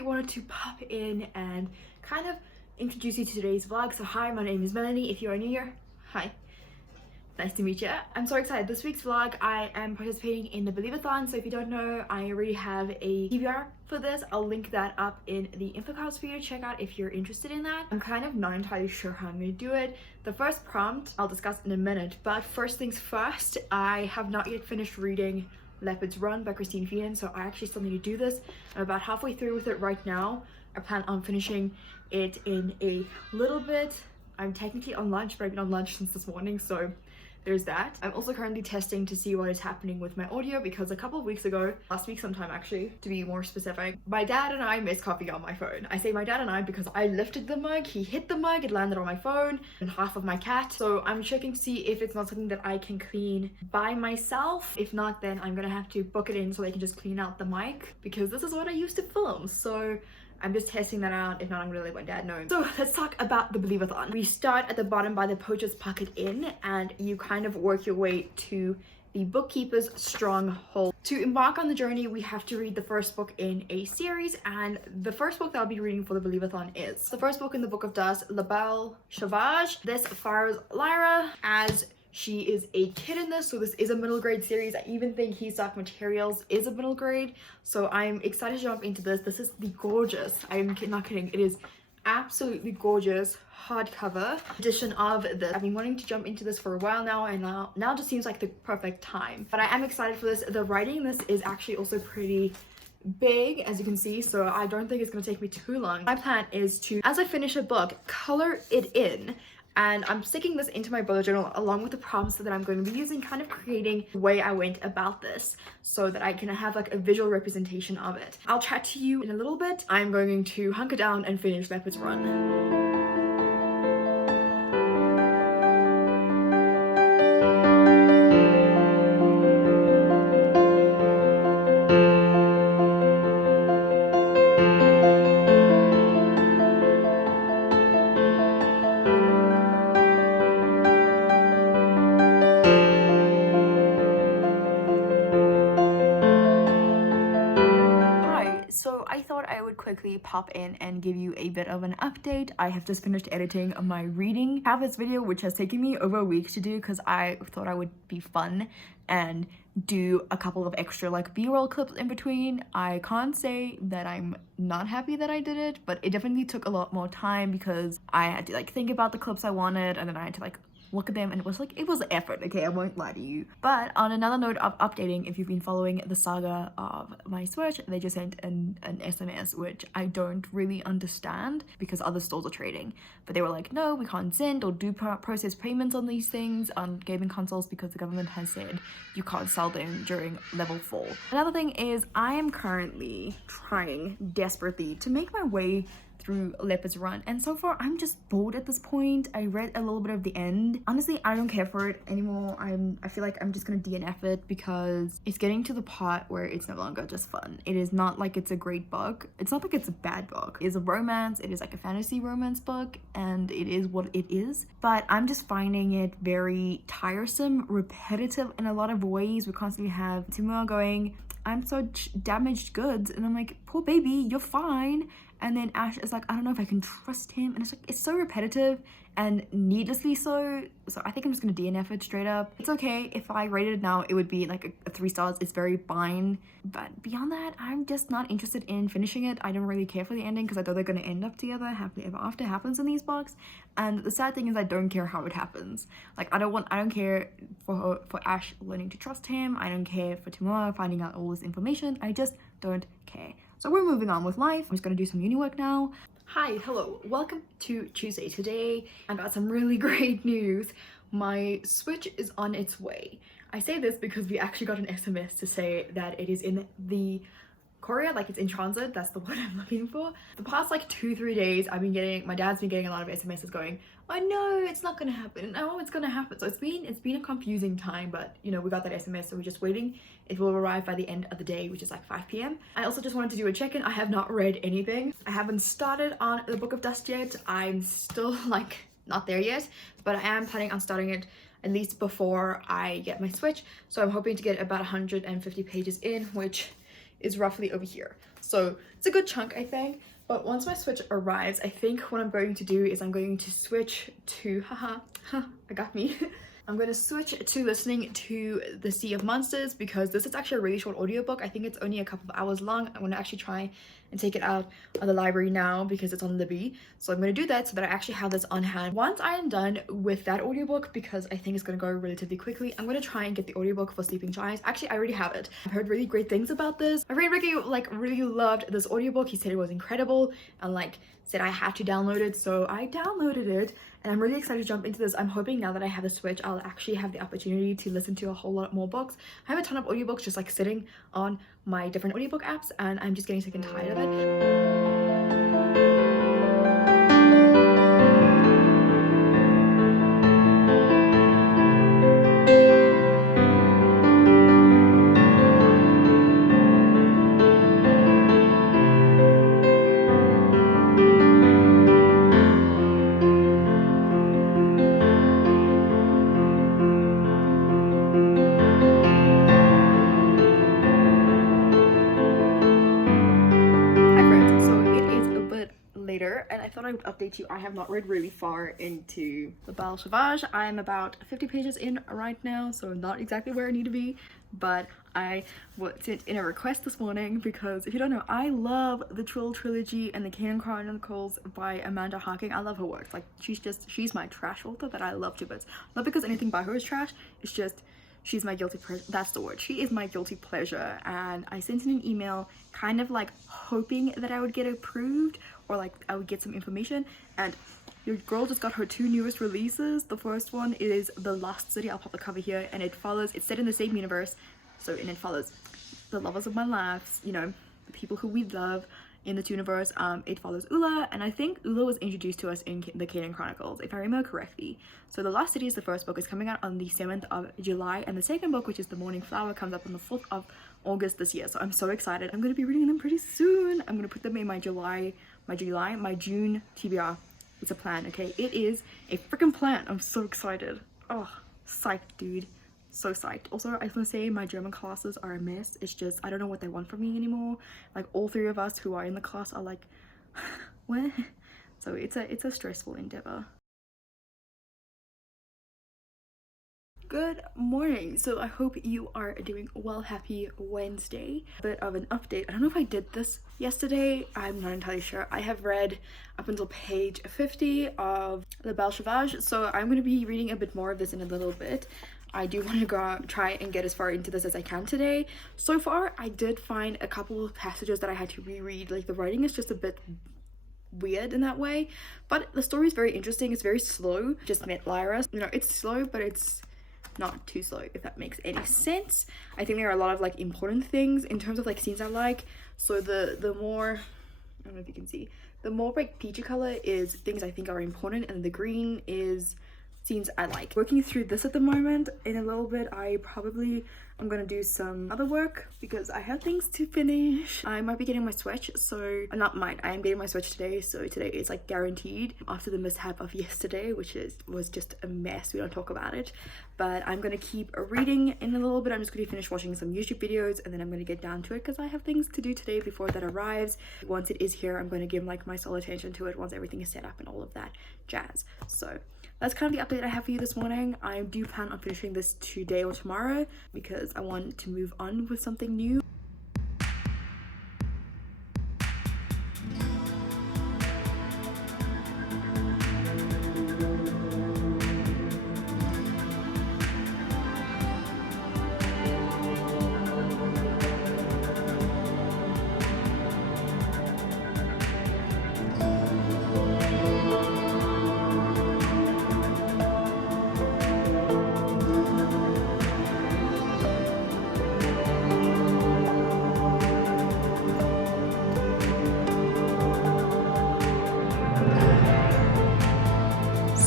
quickly wanted to pop in and kind of introduce you to today's vlog. So hi, my name is Melleny. If you are new here, hi. Nice to meet you. I'm so excited. This week's vlog, I am participating in the Believe-a-thon. So if you don't know, I already have a PBR for this. I'll link that up in the info cards for you to check out if you're interested in that. I'm kind of not entirely sure how I'm going to do it. The first prompt I'll discuss in a minute, but first things first, I have not yet finished reading Leopard's Run by Christine Feenan, so I actually still need to do this. I'm about halfway through with it right now. I plan on finishing it in a little bit. I'm technically on lunch, but I've been on lunch since this morning, so there's that. I'm also currently testing to see what is happening with my audio because a couple of weeks ago, last week sometime actually, to be more specific, my dad and I missed coffee on my phone. I say my dad and I because I lifted the mug, he hit the mug, it landed on my phone and half of my cat. So I'm checking to see if it's not something that I can clean by myself. If not, then I'm gonna have to book it in so I can just clean out the mic because this is what I used to film. So I'm just testing that out. If not, I'm gonna let my dad know. So let's talk about the Believe-a-thon. We start at the bottom by the Poacher's Pocket Inn and you kind of work your way to the Bookkeeper's Stronghold. To embark on the journey, we have to read the first book in a series, and the first book that I'll be reading for the Believe-a-thon is the first book in the Book of Dust, La Belle Sauvage. This follows Lyra as she is a kid in this, so this is a middle grade series. I even think He's Dark Materials is a middle grade, so I'm excited to jump into this. This is the gorgeous, I'm not kidding, it is absolutely gorgeous hardcover edition of this. I've been wanting to jump into this for a while now, and now just seems like the perfect time. But I am excited for this. The writing in this is actually also pretty big, as you can see, so I don't think it's going to take me too long. My plan is to, as I finish a book, color it in. And I'm sticking this into my bullet journal along with the prompts that I'm going to be using, kind of creating the way I went about this so that I can have like a visual representation of it. I'll chat to you in a little bit. I'm going to hunker down and finish Leopard's Run. So I thought I would quickly pop in and give you a bit of an update. I have just finished editing my reading half this video, which has taken me over a week to do because I thought I would be fun and do a couple of extra like b-roll clips in between. I can't say that I'm not happy that I did it, but it definitely took a lot more time because I had to like think about the clips I wanted, and then I had to like look at them, and it was an effort, okay, I won't lie to you. But on another note of updating, if you've been following the saga of my Switch, they just sent an SMS, which I don't really understand because other stores are trading, but they were like, no, we can't send or do process payments on these things on gaming consoles because the government has said you can't sell them during level 4. Another thing is I am currently trying desperately to make my way through Leopard's Run, and so far I'm just bored at this point. I read a little bit of the end. Honestly, I don't care for it anymore. I feel like I'm just gonna DNF it because it's getting to the part where it's no longer just fun. It is not like it's a great book. It's not like it's a bad book. It is a romance. It is like a fantasy romance book, and it is what it is. But I'm just finding it very tiresome, repetitive in a lot of ways. We constantly have Timur going, I'm such damaged goods, and I'm like, poor baby, you're fine. And then Ash is like, I don't know if I can trust him. And it's like, it's so repetitive and needlessly so. So I think I'm just gonna DNF it straight up. It's okay. If I rated it now, it would be like a 3 stars. It's very fine. But beyond that, I'm just not interested in finishing it. I don't really care for the ending because I know they're gonna end up together. Happily ever after happens in these books. And the sad thing is I don't care how it happens. Like I don't care for Ash learning to trust him. I don't care for Timur finding out all this information. I just don't care. So we're moving on with life. I'm just gonna do some uni work now. Hi, hello, welcome to Tuesday. Today I got some really great news. My Switch is on its way. I say this because we actually got an SMS to say that it is in the courier, like it's in transit. That's the word I'm looking for. The past like 2-3 days my dad's been getting a lot of SMSs going, oh no, it's not gonna happen, oh it's gonna happen. So it's been a confusing time, but you know, we got that SMS, so we're just waiting. It will arrive by the end of the day, which is like 5 p.m. I also just wanted to do a check-in. I have not read anything. I haven't started on the Book of Dust yet. I'm still like not there yet, but I am planning on starting it at least before I get my Switch. So I'm hoping to get about 150 pages in, which is roughly over here. So it's a good chunk, I think. But once my Switch arrives, I think what I'm going to do is I'm going to switch to, I got me. I'm going to switch to listening to The Sea of Monsters because this is actually a really short audiobook. I think it's only a couple of hours long. I'm going to actually try and take it out of the library now because it's on Libby. So I'm going to do that so that I actually have this on hand. Once I am done with that audiobook, because I think it's going to go relatively quickly, I'm going to try and get the audiobook for Sleeping Giants. Actually, I already have it. I've heard really great things about this. My friend Ricky really loved this audiobook. He said it was incredible and said I had to download it, so I downloaded it and I'm really excited to jump into this. I'm hoping now that I have the Switch, I'll actually have the opportunity to listen to a whole lot more books. I have a ton of audiobooks just sitting on my different audiobook apps and I'm just getting sick and tired of it. And I thought I would update you. I have not read really far into The Belle Sauvage. I'm about 50 pages in right now, so not exactly where I need to be, but I sent in a request this morning because if you don't know, I love the Troll trilogy and the Canon Chronicles by Amanda Hocking. I love her works. She's my trash author that I love to bits. Not because anything by her is trash, it's just she's my guilty pleasure. That's the word. She is my guilty pleasure. And I sent in an email kind of hoping that I would get approved or I would get some information, and your girl just got her 2 newest releases. The first one is The Lost City. I'll pop the cover here, and it's set in the same universe, and it follows the lovers of my life, the people who we love in this universe. It follows Ula, and I think Ula was introduced to us in the Canon Chronicles, if I remember correctly. So The Lost City is the first book. It's coming out on the 7th of July, and the second book, which is The Morning Flower, comes up on the 4th of August this year. So I'm so excited. I'm going to be reading them pretty soon. I'm going to put them in my June TBR. It's a plan, okay? It is a freaking plan. I'm so excited. Oh, psyched, dude. So psyched. Also, I just want to say my German classes are a mess. It's just, I don't know what they want from me anymore. All 3 of us who are in the class are what? So it's a stressful endeavor. Good morning. So I hope you are doing well. Happy Wednesday. A bit of an update. I don't know if I did this yesterday. I'm not entirely sure. I have read up until page 50 of The Belle Sauvage, so I'm going to be reading a bit more of this in a little bit. I do want to try and get as far into this as I can today. So far, I did find a couple of passages that I had to reread. The writing is just a bit weird in that way, but the story is very interesting. It's very slow. Just met Lyra. It's slow, but it's not too slow, if that makes any sense. I think there are a lot of important things in terms of scenes I like. So the more, I don't know if you can see, the more peachy color is things I think are important, and the green is scenes I like. Working through this at the moment. In a little bit I'm gonna do some other work because I have things to finish. I might be getting my Switch, so I am getting my Switch today, so today is guaranteed after the mishap of yesterday, which was just a mess. We don't talk about it, but I'm gonna keep reading in a little bit. I'm just gonna finish watching some YouTube videos and then I'm gonna get down to it because I have things to do today before that arrives. Once it is here, I'm gonna give my sole attention to it once everything is set up and all of that jazz. So that's kind of the update I have for you this morning. I do plan on finishing this today or tomorrow because I want to move on with something new.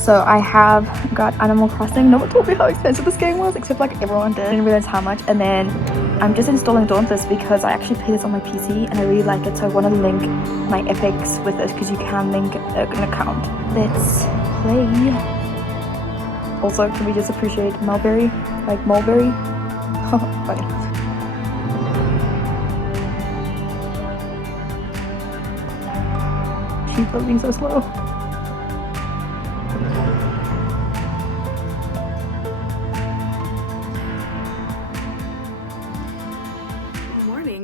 So I have got Animal Crossing. No one told me how expensive this game was, except everyone did. I didn't realize how much. And then I'm just installing Dauntless because I actually play this on my PC and I really like it. So I want to link my Epics with it because you can link an account. Let's play. Also, can we just appreciate Mulberry? Mulberry? Funny. She's moving so slow.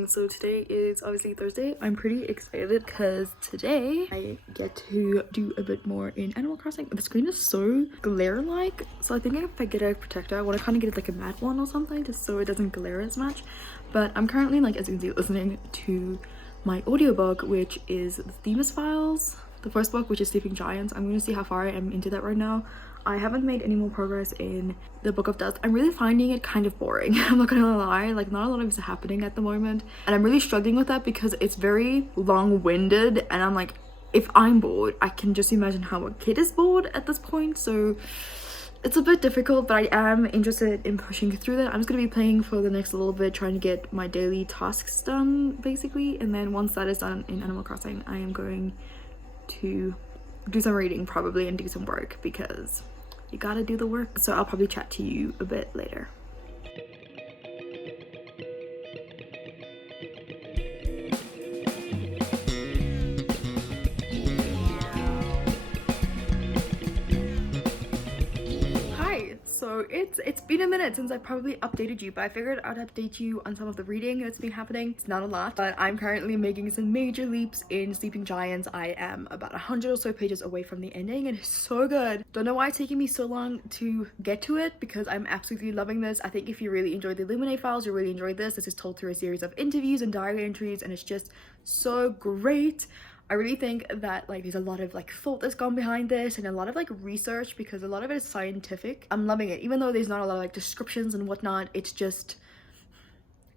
So today is obviously Thursday. I'm pretty excited because today I get to do a bit more in Animal Crossing. The screen is so glare-like, so I think if I get a protector, I want to kind of get it like a matte one or something just so it doesn't glare as much. But I'm currently, like, as you can see, listening to my audiobook, which is The Themis Files, the first book, which is Sleeping Giants. I'm going to see how far I am into that right now. I haven't made any more progress in the Book of Dust. I'm really finding it kind of boring. I'm not gonna lie, like not a lot of is happening at the moment, and I'm really struggling with that because it's very long-winded, and I'm like, if I'm bored, I can just imagine how a kid is bored at this point. So it's a bit difficult, but I am interested in pushing through that. I'm just gonna be playing for the next little bit, trying to get my daily tasks done basically, and then once that is done in Animal Crossing, I am going to do some reading probably and do some work because you gotta do the work. So I'll probably chat to you a bit later. So it's been a minute since I probably updated you, but I figured I'd update you on some of the reading that's been happening. It's not a lot, but I'm currently making some major leaps in Sleeping Giants. I am about 100 or so pages away from the ending, and it's so good. Don't know why it's taking me so long to get to it, because I'm absolutely loving this. I think if you really enjoyed the Melleny files, you really enjoyed this. This is told through a series of interviews and diary entries, and it's just so great. I really think that like there's a lot of like thought that's gone behind this and a lot of like research, because a lot of it is scientific. I'm loving it, even though there's not a lot of like descriptions and whatnot.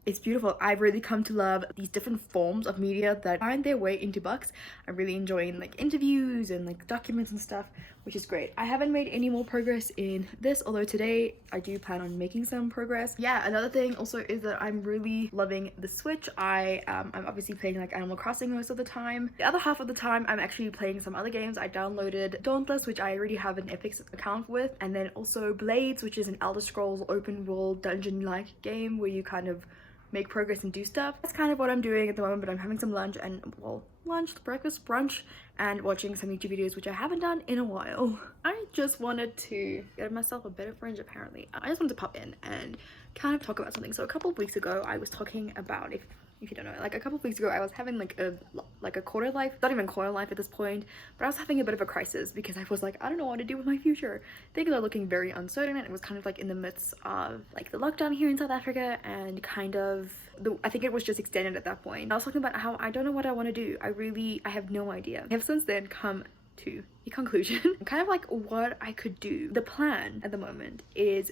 It's beautiful. I've really come to love these different forms of media that find their way into books. I'm really enjoying like interviews and like documents and stuff, which is great. I haven't made any more progress in this, although today I do plan on making some progress. Yeah, another thing also is that I'm really loving the Switch. I'm obviously playing like Animal Crossing most of the time. The other half of the time I'm actually playing some other games. I downloaded Dauntless, which I already have an Epic account with, and then also Blades, which is an Elder Scrolls open world dungeon-like game where you kind of make progress and do stuff. That's kind of what I'm doing at the moment, but I'm having some lunch and, well, lunch, breakfast, brunch, and watching some YouTube videos, which I haven't done in a while. I just wanted to get myself a bit of fringe, apparently. I just wanted to pop in and kind of talk about something. So a couple of weeks ago, I was talking about, if you don't know, like a couple of weeks ago I was having like a quarter life, not even quarter life at this point, but I was having a bit of a crisis because I was like, I don't know what to do with my future. Things are looking very uncertain, and it was kind of like in the midst of like the lockdown here in South Africa, and kind of I think it was just extended at that point. I was talking about how I don't know what I want to do. I have no idea. I have since then come to a conclusion kind of like what I could do. The plan at the moment is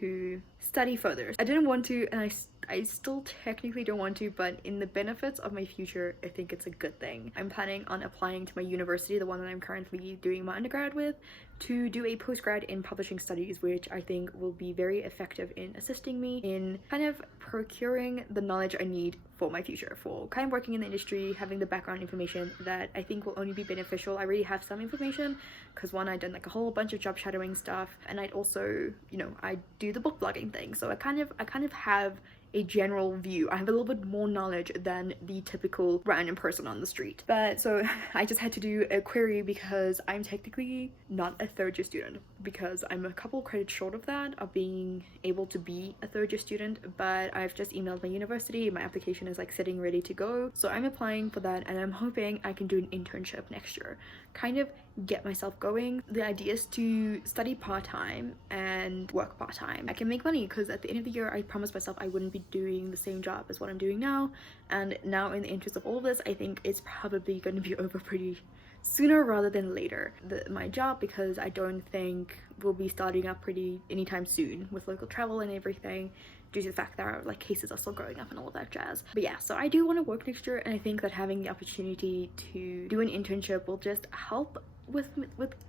to study further. I didn't want to, and I still technically don't want to, but in the benefits of my future, I think it's a good thing. I'm planning on applying to my university, the one that I'm currently doing my undergrad with, to do a postgrad in publishing studies, which I think will be very effective in assisting me in kind of procuring the knowledge I need for my future, for kind of working in the industry, having the background information that I think will only be beneficial. I already have some information because one, I'd done like a whole bunch of job shadowing stuff, and I'd also, you know, I do the book blogging thing, so I kind of have a general view. I have a little bit more knowledge than the typical random person on the street. But so I just had to do a query because I'm technically not a third year student, because I'm a couple credits short of that, of being able to be a third year student. But I've just emailed my university. My application is like sitting ready to go, so I'm applying for that, and I'm hoping I can do an internship next year, kind of get myself going. The idea is to study part-time and work part-time. I can make money because at the end of the year I promised myself I wouldn't be doing the same job as what I'm doing now, and now in the interest of all of this, I think it's probably going to be over pretty sooner rather than later, my job, because I don't think we'll be starting up pretty anytime soon with local travel and everything, due to the fact that our like cases are still growing up and all of that jazz. But yeah, so I do want to work next year, and I think that having the opportunity to do an internship will just help with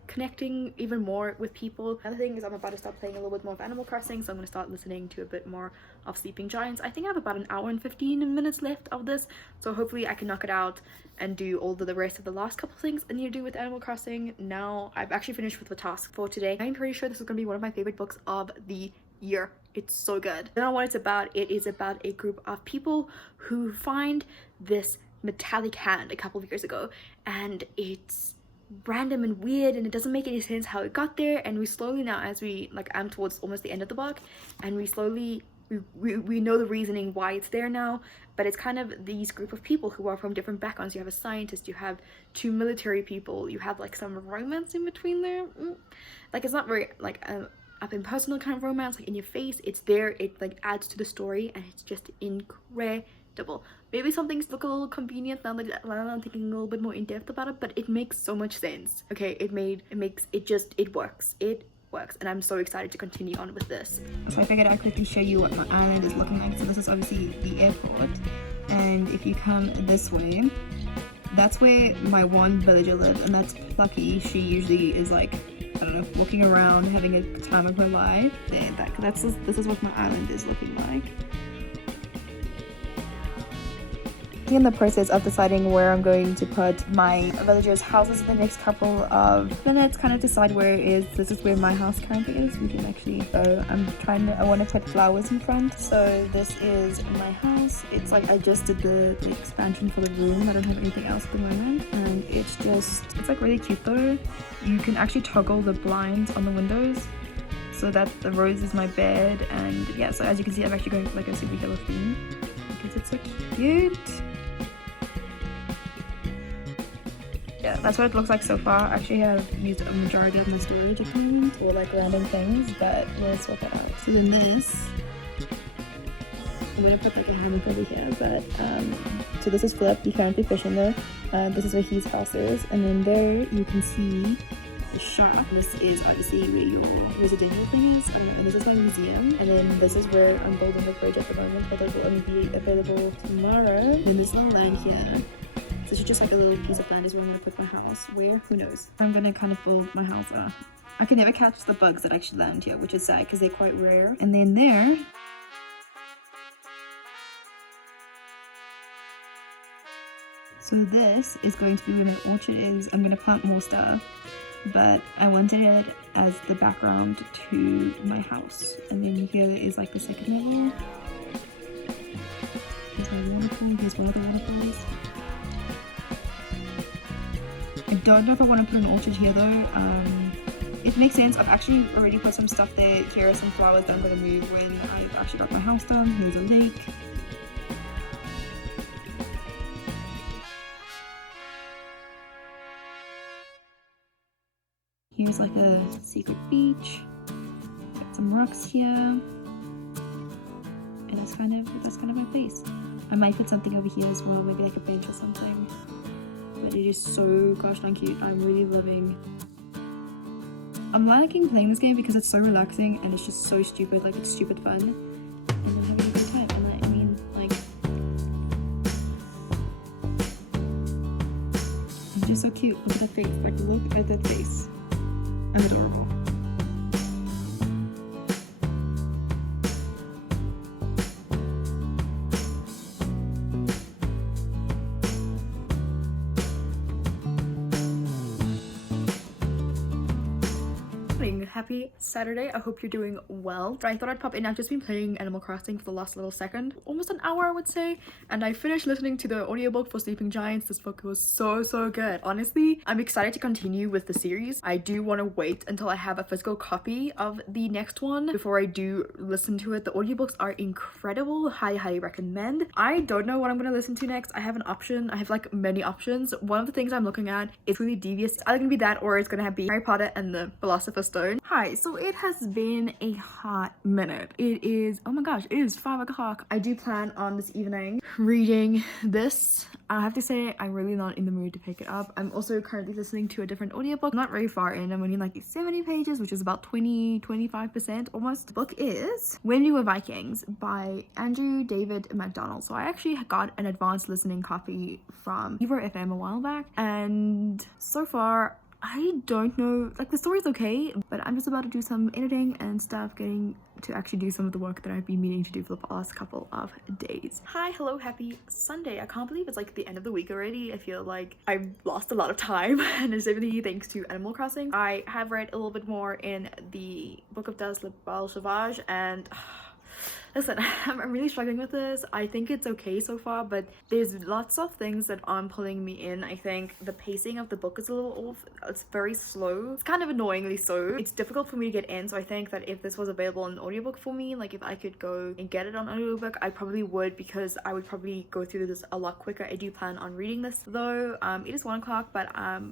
connecting even more with people. Another thing is I'm about to start playing a little bit more of Animal Crossing, so I'm going to start listening to a bit more of Sleeping Giants. I think I have about an hour and 15 minutes left of this, so hopefully I can knock it out and do all the rest of the last couple things I need to do with Animal Crossing. Now I've actually finished with the task for today. I'm pretty sure this is going to be one of my favorite books of the year. It's so good. I don't know what it's about. It is about a group of people who find this metallic hand a couple of years ago, and it's random and weird and it doesn't make any sense how it got there. And we slowly now, as we like, I'm towards almost the end of the book, and we slowly we know the reasoning why it's there now. But it's kind of these group of people who are from different backgrounds. You have a scientist, you have two military people, you have like some romance in between there. Like, it's not very like up in personal kind of romance, like in your face. It's there, it like adds to the story, and it's just incredible. Maybe some things look a little convenient now that I'm thinking a little bit more in depth about it, but it makes so much sense. Okay, it works, and I'm so excited to continue on with this. So I figured I'd quickly show you what my island is looking like. So this is obviously the airport, and if you come this way, that's where my one villager lives, and that's Plucky. She usually is like, I don't know, walking around having a time of her life. There, this is what my island is looking like. In the process of deciding where I'm going to put my villagers' houses in the next couple of minutes, kind of decide where it is. This is where my house currently is. We can actually go. I want to put flowers in front. So this is my house. It's like I just did the expansion for the room. I don't have anything else at the moment, and it's like really cute though. You can actually toggle the blinds on the windows so that the rose is my bed. And yeah, so as you can see, I'm actually going for like a superhero theme because it's so cute. Yeah, that's what it looks like so far. Actually, I've used a majority of my storage equipment for like random things, but we'll sort that out. So then this, I'm gonna put like a hammock over here, but so this is Flip. He's currently fishing there. This is where his house is, and then there you can see the shop. This is obviously where your residential thing is, and this is my museum. And then this is where I'm building the bridge at the moment, but it will only be available tomorrow. And there's little land here. This is just like a little piece of land is where I'm going to put my house. Where? Who knows? I'm going to kind of build my house up. I can never catch the bugs that actually land here, which is sad because they're quite rare. And then there, so this is going to be where my orchard is. I'm going to plant more stuff, but I wanted it as the background to my house. And then here is like the second level. Here's my waterfall. Here's one of the waterfalls. I don't know if I want to put an orchard here though. It makes sense. I've actually already put some stuff there. Here are some flowers that I'm going to move when I've actually got my house done. Here's a lake. Here's like a secret beach. Got some rocks here. And that's kind of my place. I might put something over here as well, maybe like a bench or something. But it is so gosh darn cute. I'm really loving. I'm liking playing this game because it's so relaxing and it's just so stupid. Like, it's stupid fun, and I'm having a good time. And I mean, like, it's just so cute. Look at that face. Like, look at that face. I'm adorable. Happy Saturday. I hope you're doing well. I thought I'd pop in. I've just been playing Animal Crossing for the last little second, almost an hour I would say, and I finished listening to the audiobook for Sleeping Giants. This book was so good. Honestly, I'm excited to continue with the series. I do want to wait until I have a physical copy of the next one before I do listen to it. The audiobooks are incredible. Highly recommend. I don't know what I'm gonna listen to next. I have an option. I have like many options. One of the things I'm looking at is really devious. It's either gonna be that or it's gonna be Harry Potter and the Philosopher's Stone. Hi, so it has been a hot minute. It is, oh my gosh, it is 5 o'clock. I do plan on this evening reading this. I have to say, I'm really not in the mood to pick it up. I'm also currently listening to a different audiobook. I'm not very far in. I'm only like 70 pages, which is about 25% almost. The book is When We Were Vikings by Andrew David MacDonald. So I actually got an advanced listening copy from Evo FM a while back, and so far I don't know, like the story's okay, but I'm just about to do some editing and stuff, getting to actually do some of the work that I've been meaning to do for the past couple of days. Hi, hello, happy Sunday. I can't believe it's like the end of the week already. I feel like I've lost a lot of time and it's everything thanks to Animal Crossing. I have read a little bit more in the Book of Des Le Bal Sauvage, and Listen, I'm really struggling with this. I think it's okay so far, but there's lots of things that aren't pulling me in. I think the pacing of the book is a little off. It's very slow. It's kind of annoyingly so. It's difficult for me to get in, so I think that if this was available in an audiobook for me, like if I could go and get it on audiobook, I probably would, because I would probably go through this a lot quicker. I do plan on reading this though. It is 1 o'clock, but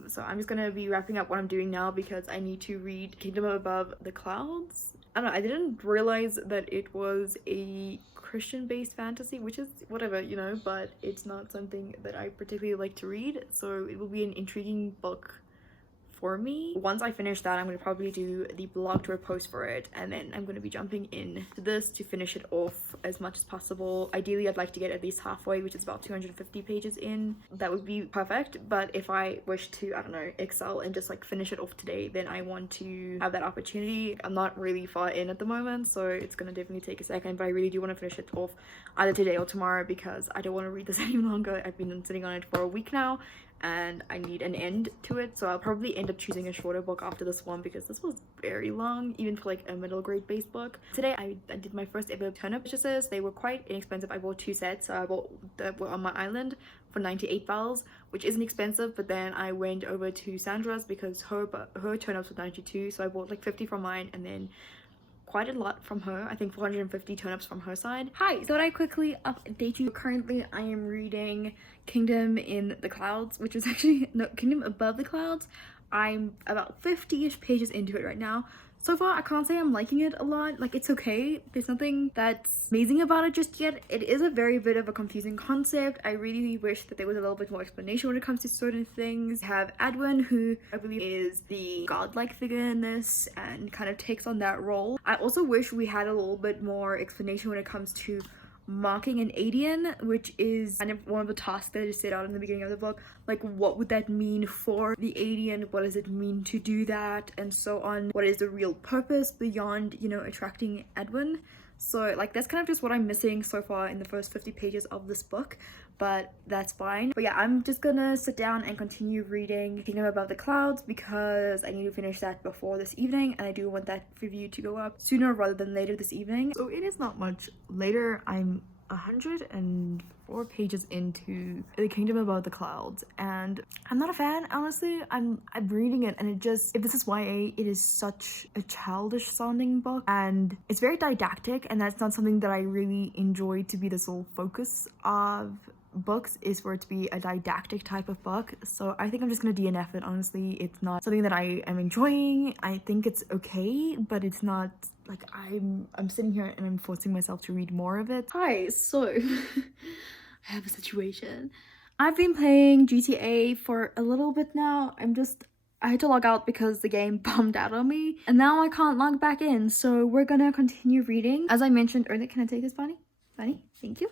so I'm just gonna be wrapping up what I'm doing now because I need to read Kingdom Above the Clouds. I don't know, I didn't realize that it was a Christian-based fantasy, which is whatever, you know, but it's not something that I particularly like to read, so it will be an intriguing book for me. Once I finish that, I'm going to probably do the blog tour post for it, and then I'm going to be jumping into this to finish it off as much as possible. Ideally, I'd like to get at least halfway, which is about 250 pages in. That would be perfect, but if I wish to, I don't know, excel and just like finish it off today, then I want to have that opportunity. I'm not really far in at the moment, so it's going to definitely take a second, but I really do want to finish it off either today or tomorrow because I don't want to read this any longer. I've been sitting on it for a week now, and I need an end to it, so I'll probably end up choosing a shorter book after this one because this was very long, even for like a middle grade based book. Today I did my first ever turnip purchases. They were quite inexpensive. I bought 2 sets, so I bought that were on my island for 98 vowels, which isn't expensive, but then I went over to Sandra's because her turnips were 92, so I bought like 50 from mine and then quite a lot from her. I think 450 turnips from her side. Hi, thought I'd quickly update you. Currently I am reading Kingdom in the Clouds, which is actually no, Kingdom Above the Clouds. I'm about 50-ish pages into it right now. So far, I can't say I'm liking it a lot. Like, it's okay. There's nothing that's amazing about it just yet. It is a very bit of a confusing concept. I really wish that there was a little bit more explanation when it comes to certain things. We have Edwin, who I believe is the godlike figure in this and kind of takes on that role. I also wish we had a little bit more explanation when it comes to marking an Adian, which is kind of one of the tasks that I just set out in the beginning of the book. Like, what would that mean for the Adian? What does it mean to do that? And so on. What is the real purpose beyond, you know, attracting Edwin? So like that's kind of just what I'm missing so far in the first 50 pages of this book, but that's fine. But yeah, I'm just gonna sit down and continue reading Kingdom Above the Clouds because I need to finish that before this evening, and I do want that review to go up sooner rather than later this evening. So it is not much later. I'm 104 pages into The Kingdom Above the Clouds, and I'm not a fan, honestly. I'm reading it, and it just, if this is YA, it is such a childish sounding book, and it's very didactic, and that's not something that I really enjoy to be the sole focus of books, is for it to be a didactic type of book. So I think I'm just gonna DNF it, honestly. It's not something that I am enjoying. I think it's okay, but it's not like I'm sitting here and I'm forcing myself to read more of it. Hi, so I have a situation. I've been playing GTA for a little bit now. I had to log out because the game bummed out on me, and now I can't log back in, so we're gonna continue reading. As I mentioned earlier, can I take this, Bunny? Bunny, thank you.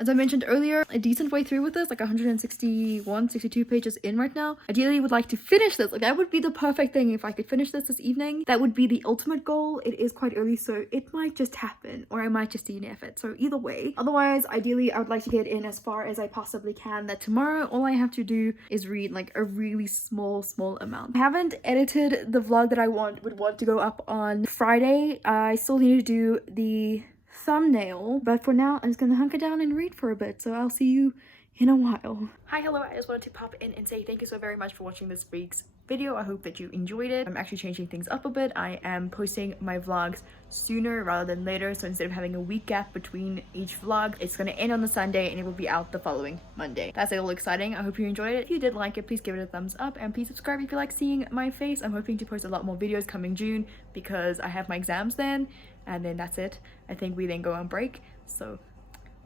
As I mentioned earlier, a decent way through with this, like 161, 62 pages in right now. Ideally, would like to finish this. Like, that would be the perfect thing if I could finish this evening. That would be the ultimate goal. It is quite early, so it might just happen, or I might just DNF it. So either way. Otherwise, ideally, I would like to get in as far as I possibly can. That tomorrow, all I have to do is read like a really small amount. I haven't edited the vlog that I would want to go up on Friday. I still need to do the thumbnail, but for now I'm just gonna hunker down and read for a bit, so I'll see you in a while. Hi, hello, I just wanted to pop in and say thank you so very much for watching this week's video. I hope that you enjoyed it. I'm actually changing things up a bit. I am posting my vlogs sooner rather than later, so instead of having a week gap between each vlog, it's gonna end on the Sunday and it will be out the following Monday. That's a little exciting. I hope you enjoyed it. If you did like it, please give it a thumbs up, and please subscribe if you like seeing my face. I'm hoping to post a lot more videos coming June because I have my exams then, and then that's it. I think we then go on break, so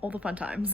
all the fun times.